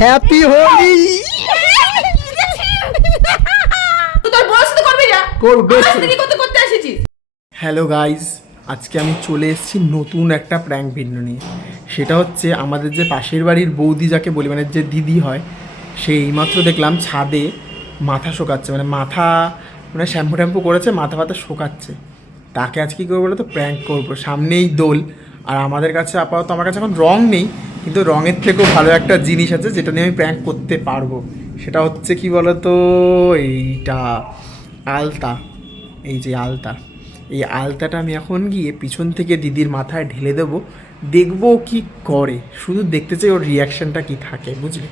Happy Holi. তোর বস তো করবি না, করবে। কি করতে এসেছিস? হ্যালো গাইস, আজকে আমি চলে এসেছি নতুন একটা প্র্যাঙ্ক ভিডিও নিয়ে। সেটা হচ্ছে আমাদের যে পাশের বাড়ির বৌদি যাকে বলি, মানে যে দিদি হয়, সে এইমাত্র দেখলাম ছাদে মাথা শোকাচ্ছে, মানে শ্যাম্পু ট্যাম্পু করেছে, মাথা ফাথা শোকাচ্ছে। তাকে আজকে কী করবো বলো তো, প্র্যাঙ্ক করবো। সামনেই দোল, আর আমাদের কাছে আপাতত আমার কাছে এখন রং নেই, কিন্তু রঙের থেকেও ভালো একটা জিনিস আছে যেটা নিয়ে আমি প্র্যাঙ্ক করতে পারবো। সেটা হচ্ছে কি বলো তো, এইটা আলতা। এই যে আলতা, এই আলতাটা আমি এখন গিয়ে পিছন থেকে দিদির মাথায় ঢেলে দেবো, দেখবো কি করে। শুধু দেখতে চাই ওর রিয়াকশানটা কি থাকে, বুঝলে?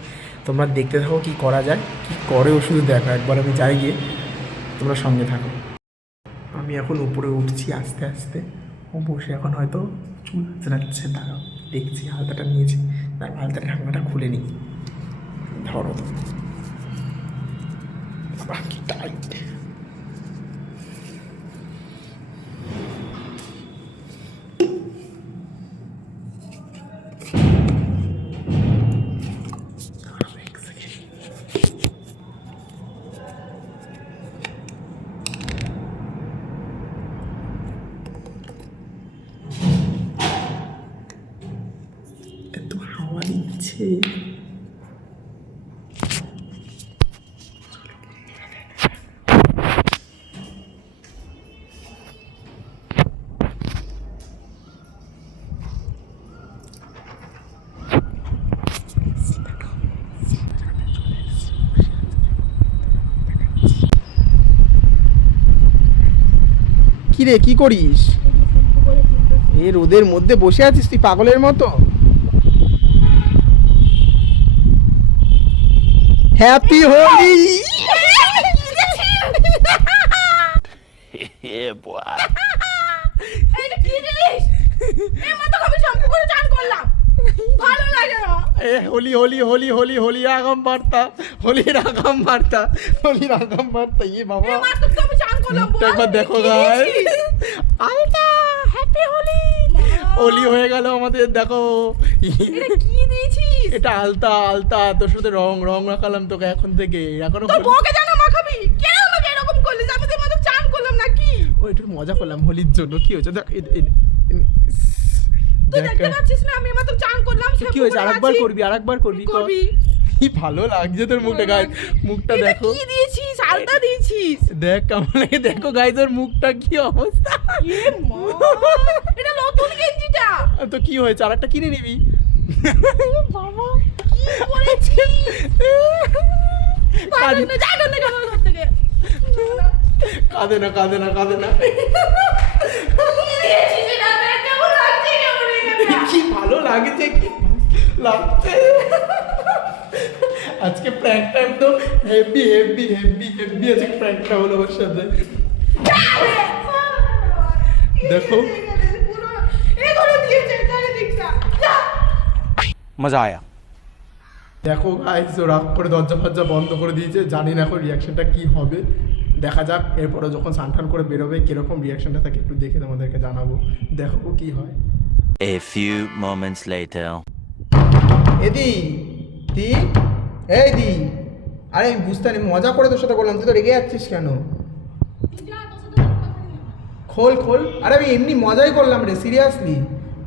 তোমরা দেখতে থাকো কি করা যায়, কি করে ও শুধু দেখো। একবার আমি যাই গিয়ে, তোমরা সঙ্গে থাকো। আমি এখন উপরে উঠছি আস্তে আস্তে। ও বসে এখন হয়তো চুল আঁচড়াচ্ছে, দাঁড়াও দেখছি। আলতাটা নিয়েছি, তার আলতার ঢাকনাটা খুলে নিই। ধরো তো, বাবা কি টাইট। এত হাওয়া দিচ্ছে। কি রে, কি করিস? এ রোদের মধ্যে বসে আছিস তুই পাগলের মতো? হ্যাপি হোলি। এইটা কি জিনিস? এই মাথা কবে শ্যাম্পু করে চান করলাম, ভালো লাগে না। এ হোলি হোলি হোলি হোলি হোলি রাগম বার্তা, হোলি রাগম বার্তা, হোলি রাগম বার্তা। ই বাবা, এই মাথা তো আমি চান করলাম, বল একবার দেখো গাইস, আলতা হ্যাপি হোলি। হোলি হয়ে গেল আমাদের, দেখো। এটা কি দিয়েছিস? এটা আলতা, আলতা তোর সাথে রং রং রাখালাম তোকে এখন থেকে। এখনো তোর বউকে জানা মাখাবি, কেন আমাকে এরকম করলিস? আমি তো মাত্র চান করলাম নাকি? ও একটু মজা করলাম হোলির জন্য। কি হয়েছে দেখ, তুই দেখতে পাচ্ছিস না আমি মাত্র চান করলাম? কি হয়েছে? আরেকবার করবি, আরেকবার করবি। কি ভালো লাগছে তোর মুখটা গাইস, মুখটা দেখো। কি দিয়েছিস? আলতা দিয়েছিস? দেখ কেমন লাগে, দেখো গাইস ওর মুখটা কি অবস্থা। এ মা, এটা নতুন গেঞ্জিটা। তো কি হয়েছে, আরেকটা কিনে নিবি। বাবা কি করেছিস? কাঁদে যা এখান থেকে, আমার ঘর থেকে। কাঁদে না, কাঁদে না, কাঁদে না। কি দিয়েছিস এটা? দেখ কেমন লাগছে, কেমন এটা? কি ভালো লাগছে, কি লাগছে। আজকে প্র্যাঙ্কটা একদম হেভি হেভি হেভি হেভি আছে। প্র্যাঙ্কটা হলো ওর সাথে, দেখো। मजा आया। দেখো গাইস, ও রাগ করে দরজা ফরজা বন্ধ করে দিয়েছে। জানি না এখন রিয়াকশনটা কি হবে, দেখা যাক। এরপরে যখন সানটান করে বেরোবে কিরকম রিয়াকশনটা থাকে একটু দেখে তোমাদেরকে জানাবো। দেখো কি হয়। A few moments later. এদি, দি, এই দি। আরে আমি বুঝতে পারি, মজা করে তোর সাথে বললাম, তুই তো রেগে যাচ্ছিস কেন? খোল খোল। আরে আমি এমনি মজাই করলাম রে, সিরিয়াসলি।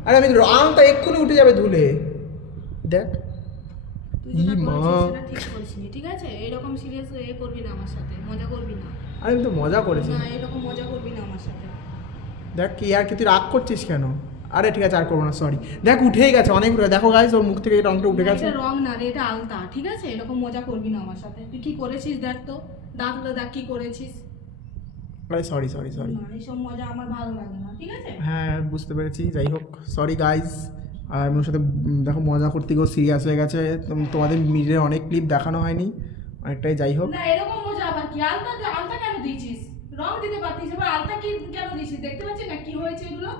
আরে আমি রংটা এক্ষুনি উঠে যাবে ধুলে। দেখ মা, ঠিক আছে, এরকম সিরিয়াস করবি না আমার সাথে, মজা করবি না। আরে আমি তো মজা করেছি। না, এরকম মজা করবি না আমার সাথে। দেখ কি আর কি, তুই রাগ করছিস কেন? আরে ঠিক আছে, আর করবো না, সরি। দেখ উঠেই গেছে অনেক। দেখো গাইস, ওর মুখ থেকে এই রংটা উঠে গেছে। এটা রং না রে, এটা আলতা, ঠিক আছে? এরকম মজা করবি না আমার সাথে। তুই কি করেছিস দেখ তো, দাঁতগুলো দেখ কি করেছিস। আরে সরি সরি সরি। না, এইসব মজা আমার ভালো লাগে না, ঠিক আছে? হ্যাঁ বুঝতে পেরেছি, যাই হোক সরি গাইস। আর আমি ওর সাথে দেখো মজা করতে গিয়েও সিরিয়াস হয়ে গেছে। তোমাদের মিডিয়ার অনেক ক্লিপ দেখানো হয়নি অনেকটাই, যাই হোক। না, এরকম মজা আবার কি? আলতা আলতা কেন দিয়েছিস? রং দিতে পারতিস, এবার আলতা কি কেন দিয়েছিস? দেখতে পাচ্ছিস না কি হয়েছে এগুলো?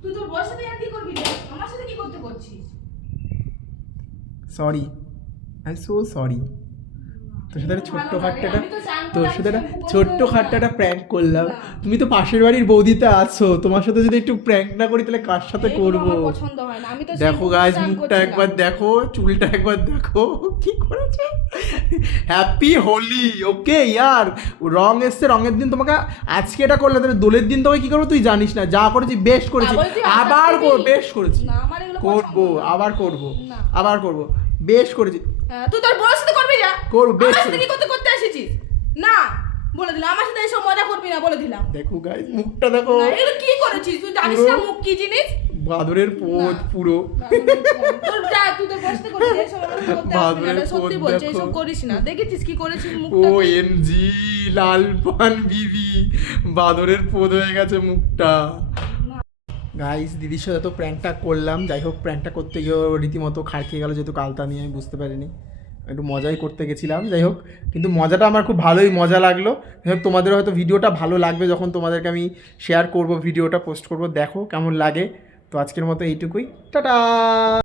তুই তোর বউয়ের সাথে আর কি করবি রে? আমার সাথে কি করতে করছিস? Sorry, I so sorry. তোর সাথে একটা ছোট্ট ভালো খাট্টা লাগে, আমি তো চান তোর করে সাথে একটা শ্যাম্পু করে ছোট্ট করে খাট্টা একটা প্র্যাঙ্ক করলাম। না। তুমি তো পাশের বাড়ির বৌদিতে আছো, তোমার সাথে যদি একটু প্র্যাঙ্ক না করি তাহলে কার সাথে এইগুলো করবো? আমার পছন্দ হয় না, আমি তো দেখো শ্যাম্পু করে গাইস, স্নান মুখটা করছিলাম। একবার দেখো, চুলটা একবার দেখো কি করেছে। হ্যাপি হোলি। ওকে ইয়ার, রং এসছে, রঙের দিন তোমাকে আজকে এটা করলে, তাহলে দোলের দিন তোমাকে কি করবো তুই জানিস না। যা করেছি বেশ করেছি, বলে তুই আবার আলতা দিবি? বেশ করেছি, না, আমার এগুলো করবো, পছন্দ না। আবার করবো, না। আবার করবো, বেশ করেছি, হ্যাঁ, তুই তোর বউয়ের সাথে করবি না, করবো, বেশ আমার সাথে করেছি। কি করতে করতে এসেছিস? না, বলে দিলাম আমার সাথে এসব মজা করবি না, বলে দিলাম। দেখো গাইস, মুখটা দেখো, না, এগুলো কি করেছিস তুই জানিস না মুখ কি জিনিস? বাদরের পোদ না। পুরো। তোর যা, তুই তোর বউয়ের সাথে করবি, এসব আমার সাথে করতে আসবি না, বাদরের এটা সত্যি কোণ বলছি, দেখো। এসব করিস না। দেখেছিস কি করেছিস ও মুখটা? এমজি, লাল পান বিবি, বাদরের পোদ হয়ে গেছে মুখটা। গাইস, দিদির সাথে তো প্র্যাঙ্কটা করলাম, যাই হোক প্র্যাঙ্কটা করতে গিয়ে ও রীতিমতো খাড় খেয়ে গেলো, যেহেতু কালতা নিয়ে আমি বুঝতে পারিনি, একটু মজাই করতে গেছিলাম। যাই হোক, কিন্তু মজাটা আমার খুব ভালোই মজা লাগলো। যাই হোক, তোমাদের হয়তো ভিডিওটা ভালো লাগবে যখন তোমাদেরকে আমি শেয়ার করব, ভিডিওটা পোস্ট করব, দেখো কেমন লাগে। তো আজকের মতো এইটুকুই, টাটা।